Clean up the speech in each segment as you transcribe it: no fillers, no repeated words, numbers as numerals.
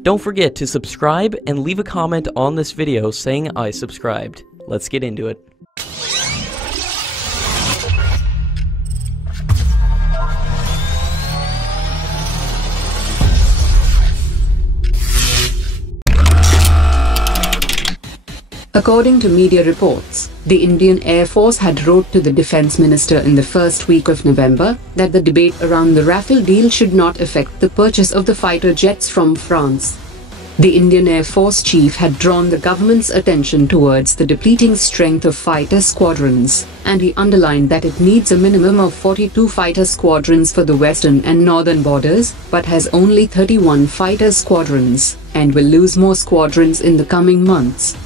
Don't forget to subscribe and leave a comment on this video saying I subscribed. Let's get into it. According to media reports, the Indian Air Force had wrote to the Defence Minister in the first week of November that the debate around the Rafale deal should not affect the purchase of the fighter jets from France. The Indian Air Force Chief had drawn the government's attention towards the depleting strength of fighter squadrons, and he underlined that it needs a minimum of 42 fighter squadrons for the western and northern borders, but has only 31 fighter squadrons, and will lose more squadrons in the coming months.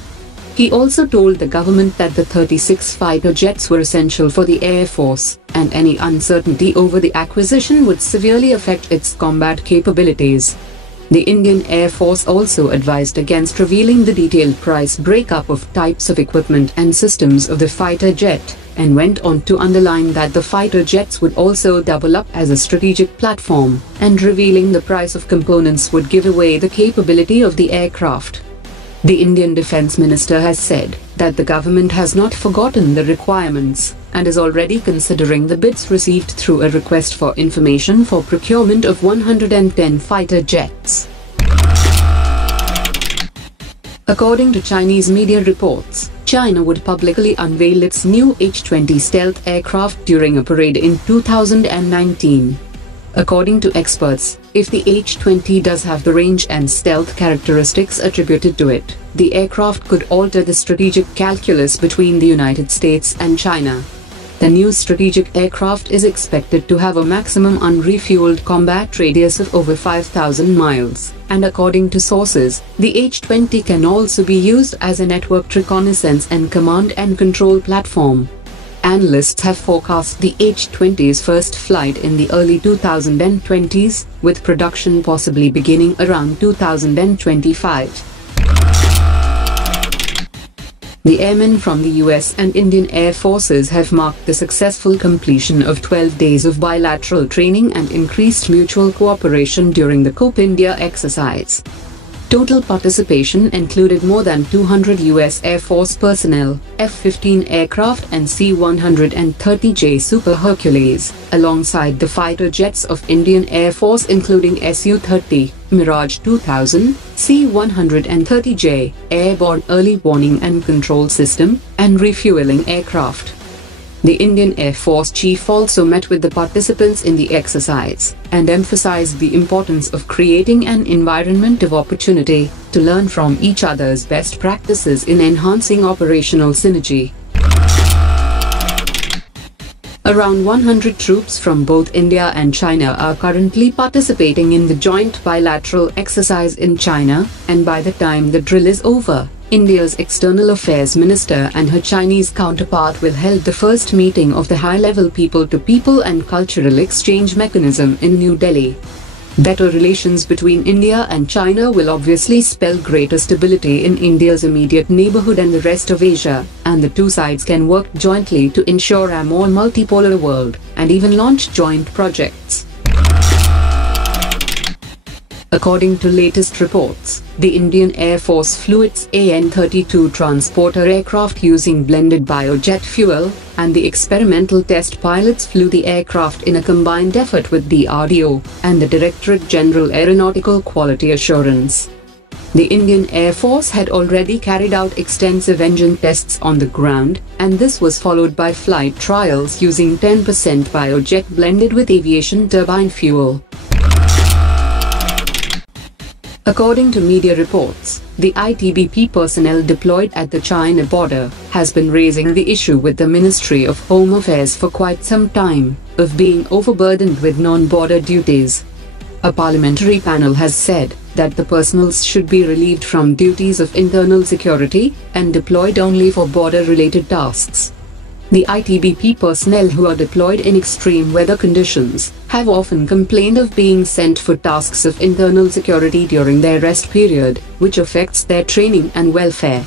He also told the government that the 36 fighter jets were essential for the Air Force, and any uncertainty over the acquisition would severely affect its combat capabilities. The Indian Air Force also advised against revealing the detailed price breakup of types of equipment and systems of the fighter jet, and went on to underline that the fighter jets would also double up as a strategic platform, and revealing the price of components would give away the capability of the aircraft. The Indian Defence Minister has said that the government has not forgotten the requirements and is already considering the bids received through a request for information for procurement of 110 fighter jets. According to Chinese media reports, China would publicly unveil its new H-20 stealth aircraft during a parade in 2019. According to experts, if the H-20 does have the range and stealth characteristics attributed to it, the aircraft could alter the strategic calculus between the United States and China. The new strategic aircraft is expected to have a maximum unrefueled combat radius of over 5,000 miles, and according to sources, the H-20 can also be used as a networked reconnaissance and command and control platform. Analysts have forecast the H-20's first flight in the early 2020s, with production possibly beginning around 2025. The airmen from the US and Indian Air Forces have marked the successful completion of 12 days of bilateral training and increased mutual cooperation during the COP India exercise. Total participation included more than 200 US Air Force personnel, F-15 aircraft and C-130J Super Hercules, alongside the fighter jets of Indian Air Force including Su-30, Mirage 2000, C-130J, Airborne Early Warning and Control System, and refueling aircraft. The Indian Air Force Chief also met with the participants in the exercise, and emphasized the importance of creating an environment of opportunity to learn from each other's best practices in enhancing operational synergy. Around 100 troops from both India and China are currently participating in the joint bilateral exercise in China, and by the time the drill is over, India's External Affairs Minister and her Chinese counterpart will hold the first meeting of the high-level people-to-people and cultural exchange mechanism in New Delhi. Better relations between India and China will obviously spell greater stability in India's immediate neighborhood and the rest of Asia, and the two sides can work jointly to ensure a more multipolar world, and even launch joint projects. According to latest reports, the Indian Air Force flew its AN-32 transporter aircraft using blended biojet fuel, and the experimental test pilots flew the aircraft in a combined effort with DRDO and the Directorate General Aeronautical Quality Assurance. The Indian Air Force had already carried out extensive engine tests on the ground, and this was followed by flight trials using 10% biojet blended with aviation turbine fuel. According to media reports, the ITBP personnel deployed at the China border has been raising the issue with the Ministry of Home Affairs for quite some time, of being overburdened with non-border duties. A parliamentary panel has said that the personnel should be relieved from duties of internal security and deployed only for border-related tasks. The ITBP personnel who are deployed in extreme weather conditions have often complained of being sent for tasks of internal security during their rest period, which affects their training and welfare.